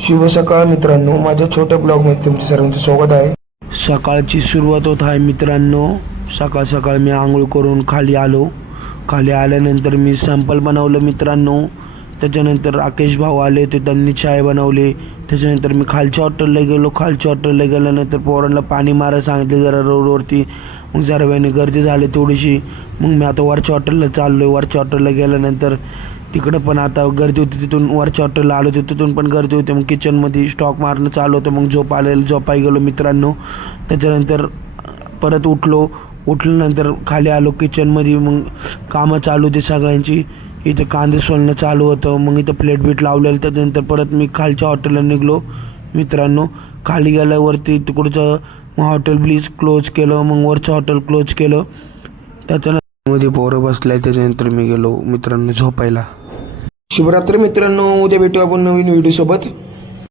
शुभ सकाळ मित्रांनो, माझ्या छोट्या ब्लॉगमध्ये तुमचं सर्वांचं स्वागत आहे। सकाळची सुरुवात होत आहे मित्रांनो। सकाळ सकाळ मी आंघोळ करून खाली आलो। खाली आल्यानंतर मी सॅम्पल बनवलं मित्रांनो। त्याच्यानंतर राकेश भाऊ आले, ते त्यांनी चाय बनवली। त्याच्यानंतर मी खालच्या हॉटेलला गेलो। खालच्या हॉटेलला गेल्यानंतर पोरांना पाणी मारायला सांगितले जरा रोडवरती। मग जरा वेळाने गर्दी झाली थोडीशी। मग मी आता वरच्या हॉटेलला चाललो आहे। वरच्या हॉटेलला गेल्यानंतर तिकडं पण आता गर्दी होती। तिथून वरच्या हॉटेलला आलो होतो, तिथून पण गर्दी होती। मग किचनमध्ये स्टॉक मारणं चालू होतं। मग झोपाई गेलो मित्रांनो। त्याच्यानंतर परत उठल्यानंतर खाली आलो किचनमध्ये। मग कामं चालू होती सगळ्यांची। इथं कांदे सोलणं चालू होतं। मग इथं प्लेट बीट लावलेलं। त्याच्यानंतर परत मी खालच्या हॉटेलला निघलो मित्रांनो। खाली गेल्यावरती तिकडचं मग हॉटेल प्लीज क्लोज केलं। मग वरचं हॉटेल क्लोज केलं। त्याच्यानंतर मध्ये पोरं बसलाय। त्याच्यानंतर मी गेलो मित्रांनो झोपायला। शुभरात्री मित्रांनो, उद्या भेटू आपण नवीन व्हिडिओ सोबत।